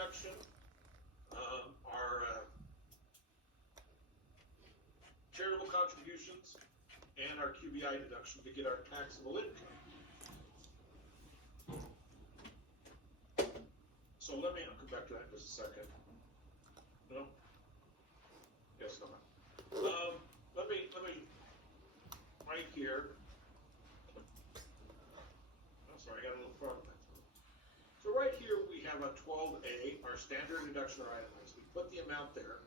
deduction, our charitable contributions, and our QBI deduction to get our taxable income. So I'll come back to that in just a second. No? Yes, no. Let me, right here. Oh, sorry, I got a little front of that. So right here we have a 12A, our standard deduction or itemized. We put the amount there.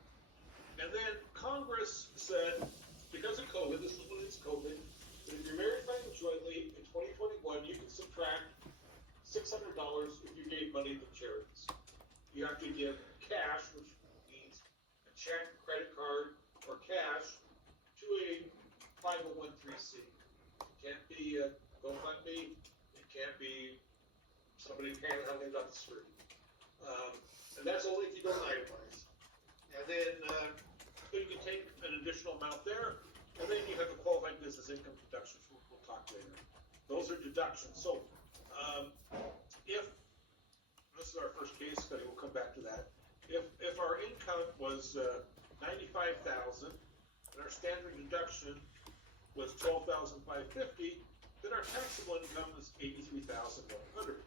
And then Congress said, because of COVID, this is when it's COVID, that if you're married filing jointly in 2021, you can subtract $600 if you gave money to charities. You have to give cash, which means a check, credit card, or cash to a 501(c)(3). It can't be a GoFundMe. It can't be somebody panhandling up the street. And that's only if you don't itemize. And then you can take an additional amount there, and then you have the qualified business income deductions. We'll talk later. Those are deductions. So if this is our first case study, we'll come back to that. If our income was $95,000 and our standard deduction was $12,550, then our taxable income is $83,100.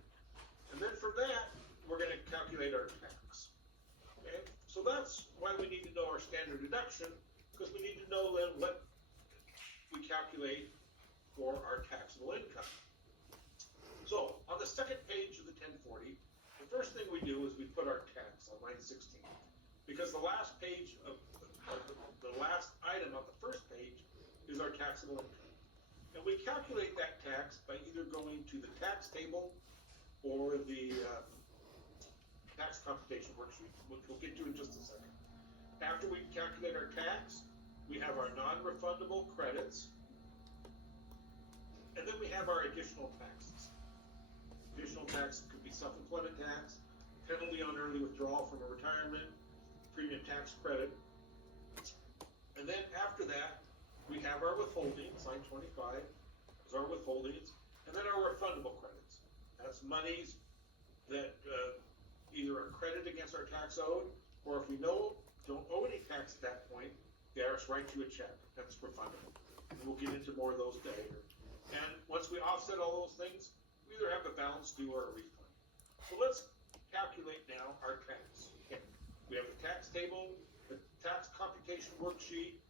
And then from that, we're going to calculate our tax. Okay, so that's why we need to know our standard deduction, because we need to know then what we calculate for our taxable income. So on the second page of the 1040, the first thing we do is we put our tax on line 16, because the last page of the last item on the first page is our taxable income. And we calculate that tax by either going to the tax table or the tax computation worksheet, which we'll get to in just a second. After we calculate our tax, we have our non-refundable credits, and then we have our additional taxes. Additional tax could be self-employment tax, penalty on early withdrawal from a retirement, premium tax credit. And then after that, we have our withholdings, line 25 is our withholdings, and then our refundable credits. That's monies that either are credited against our tax owed, or if we don't owe any tax at that point, the IRS writes you a check. That's refundable. And we'll get into more of those later. And once we offset all those things, we either have a balance due or a refund. So let's calculate now our tax. Okay. We have the tax table, the tax computation worksheet,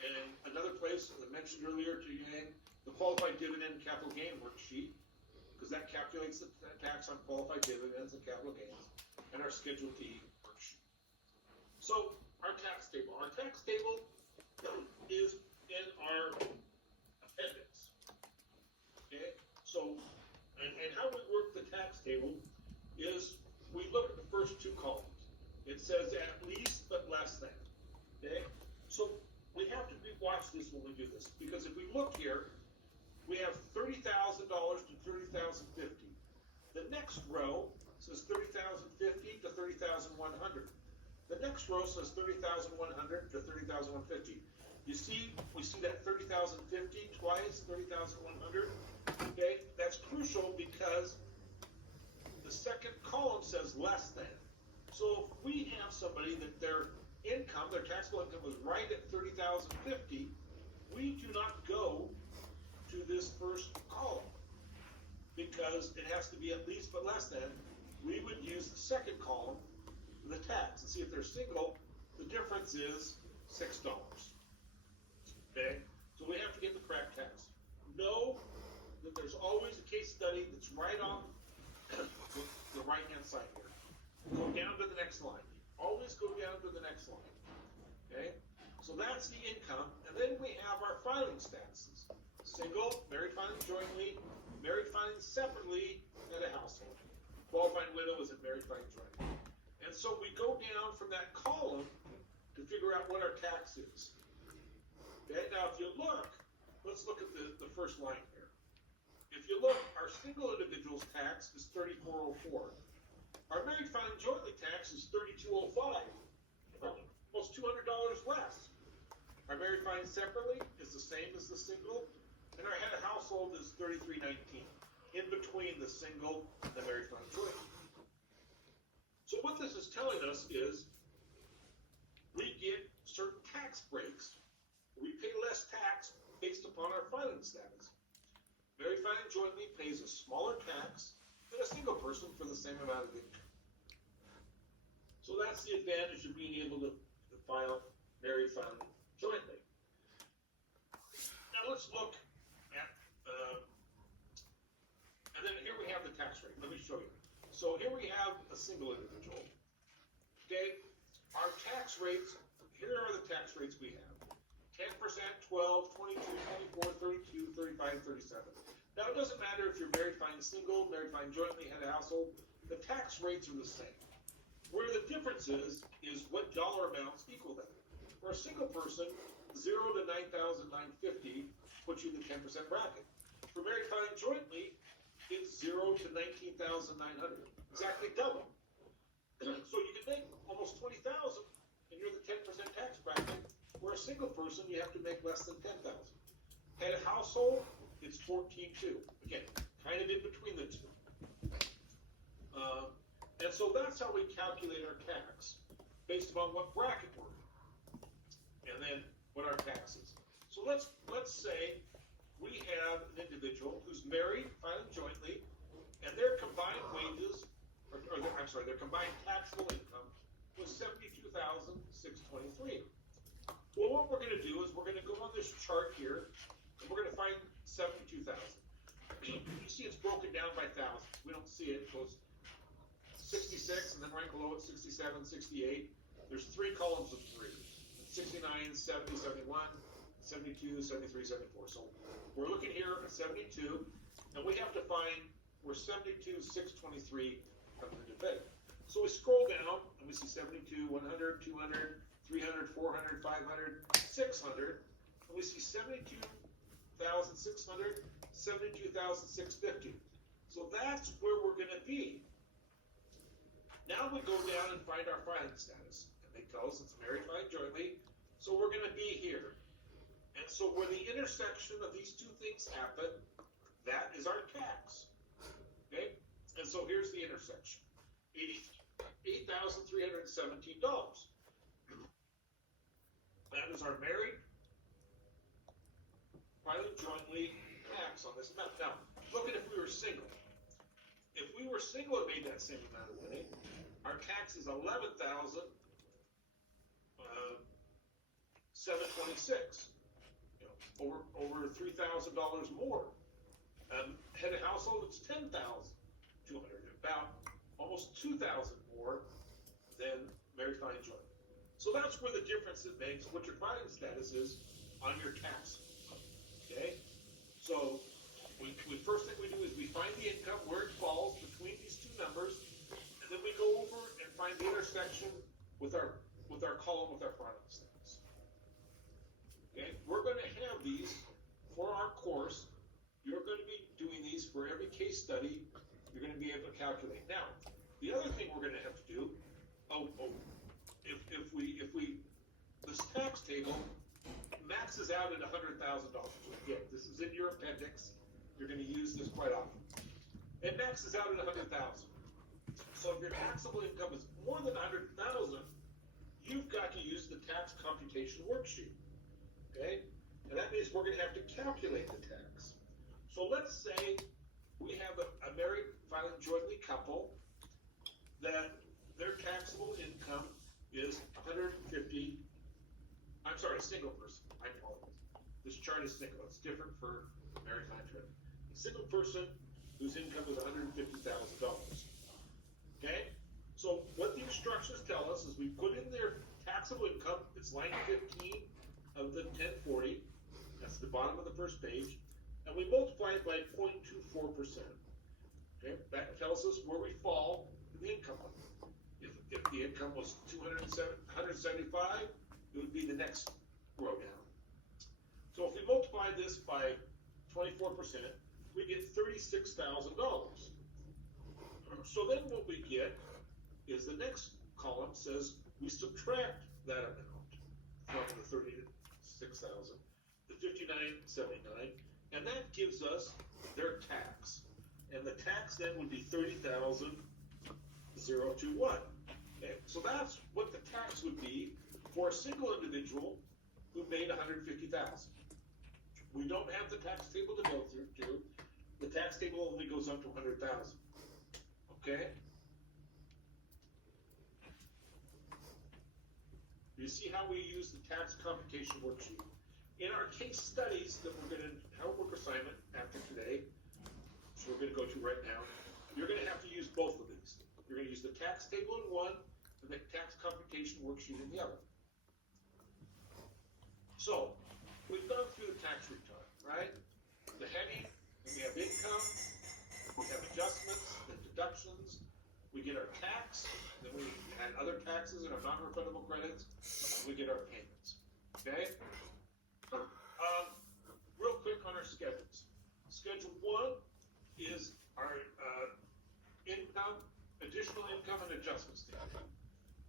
and another place, as I mentioned earlier to Yang, the qualified dividend and capital gain worksheet, because that calculates the tax on qualified dividends and capital gains, and our Schedule D worksheet. So our tax table. Our tax table is in our appendix. Okay, so and how we work the tax table is we look at the first two columns. It says at least but less than. Okay, so we have to watch this when we do this, because if we look here, we have $30,000 to $30,050. The next row says $30,050 to $30,100. The next row says $30,100 to $30,150. You see, we see that $30,050 twice, $30,100. Okay, that's crucial because the second column says less than. So if we have somebody that their income, their taxable income was right at $30,050, we do not go to this first column because it has to be at least but less than. We would use the second column for the tax and see if they're single. The difference is $6. Okay, so we have to get the correct tax. Know that there's always a case study that's right on the right hand side here. Go down to the next line. Always go down to the next line. Okay, so that's the income, and then we have our filing statuses. Single, married filing jointly, married filing separately, and a household. Qualified widow is a married filing jointly. And so we go down from that column to figure out what our tax is. Okay, now if you look, let's look at the first line here. If you look, our single individual's tax is $34.04. Our married filing jointly tax is $32.05. Almost $200 less. Our married filing separately is the same as the single, and our head of household is $33.19, in between the single and the married filing jointly. So what this is is telling us is we get certain tax breaks. We pay less tax based upon our filing status. Married filing jointly pays a smaller tax than a single person for the same amount of income. So that's the advantage of being able to file married filing jointly. Now let's look at, and then here we have the tax rate. Let me show you. So here we have a single individual. Okay, our tax rates, here are the tax rates we have. 10%, 12, 22, 24, 32, 35, 37. Now it doesn't matter if you're married filing single, married filing jointly, head of household, the tax rates are the same. Where the difference is what dollar amounts equal that. For a single person, 0 to 9,950 puts you in the 10% bracket. For married filing jointly, it's 0 to 19,900, exactly double. So you can make almost 20,000 and you're the 10% tax bracket. For a single person, you have to make less than 10,000. Head of household, it's 14.2. Again, kind of in between the two. And so that's how we calculate our tax, based upon what bracket we're in, and then what our tax is. So let's say we have an individual who's married, filing jointly, and their combined wages, their combined taxable income was $72,623. Well, what we're going to do is we're going to go on this chart here, and we're going to find 72,000. You see it's broken down by thousands. We don't see it. It goes 66, and then right below it, 67, 68. There's 3 columns of 3. 69, 70, 71, 72, 73, 74. So we're looking here at 72, and we have to find where 72, 623 comes into play. So we scroll down, and we see 72, 100, 200, 300, 400, 500, 600, and we see 72,600, 72,650. So that's where we're going to be. Now we go down and find our filing status, and they tell us it's married filing jointly, so we're going to be here. And so where the intersection of these two things happen, that is our tax. Okay? And so here's the intersection. $8,317. That is our married filing jointly tax on this amount. Now, look at if we were single. If we were single and made that same amount of money, our tax is $11,726. Over $3,000 more. Head of household, it's $10,200, about almost $2,000 more than married filing jointly. So that's where the difference it makes what your filing status is on your tax. Okay? So we first thing we do is we find the income where it falls between these two numbers, and then we go over and find the intersection with our column with our filing status. Okay? We're going to have these for our course. You're going to be doing these for every case study. You're going to be able to calculate. Now, the other thing we're going to have to do, this tax table maxes out at $100,000. Again, this is in your appendix. You're going to use this quite often. It maxes out at $100,000. So if your taxable income is more than $100,000, you've got to use the tax computation worksheet. Okay? And that means we're going to have to calculate the tax. So let's say we have a married filing jointly couple that their taxable income is single person. I apologize. This chart is single. It's different for married filing jointly. A single person whose income is $150,000. Okay? So what the instructions tell us is we put in their taxable income. It's line 15 of the 1040. That's the bottom of the first page. And we multiply it by 0.24%. Okay? That tells us where we fall in the income line. If the income was $175, it would be the next row down. So if we multiply this by 24%, we get $36,000. So then what we get is the next column says we subtract that amount from the $36,000, the $59.79, and that gives us their tax. And the tax then would be $30,021. Okay, so that's what the tax would be for a single individual who made $150,000. We don't have the tax table to go through to. The tax table only goes up to $100,000. Okay? You see how we use the tax computation worksheet. In our case studies that we're going to have a work assignment after today, which we're going to go to right now, you're going to have to use both of these. You're going to use the tax table in one and the tax computation worksheet in the other. So, we've gone through the tax return, right? The heading, and we have income, we have adjustments, and deductions, we get our tax, then we add other taxes and our non-refundable credits, and we get our payments, okay? Real quick on our schedules. Schedule 1 is our income, additional income and adjustment statement.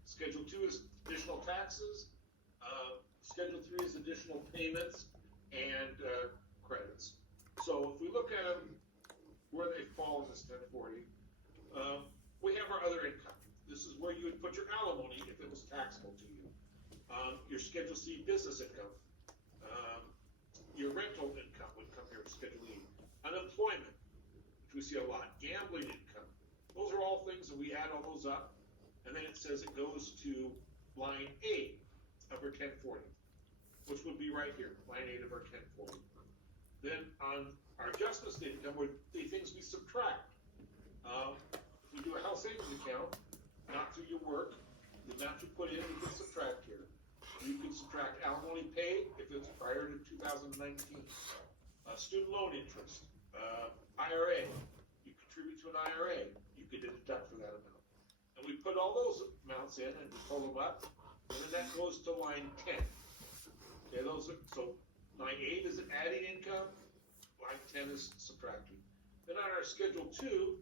Schedule 2 is additional taxes. Schedule 3 is additional payments and credits. So if we look at them, where they fall in this 1040, we have our other income. This is where you would put your alimony if it was taxable to you. Your Schedule C business income. Your rental income would come here with Schedule E. Unemployment, which we see a lot. Gambling income. Those are all things that we add all those up, and then it says it goes to line 8 of our 1040, which would be right here, line 8 of our 1040. Then on our adjustments income would be things we subtract. If you do a health savings account, not through your work, the amount you put in, you can subtract here. You can subtract alimony paid if it's prior to 2019. Student loan interest, IRA. You contribute to an IRA, you could deduct for that amount. And we put all those amounts in and total them up, and then that goes to line 10. Okay, so line 8 is adding income, line 10 is subtracting. Then on our Schedule 2,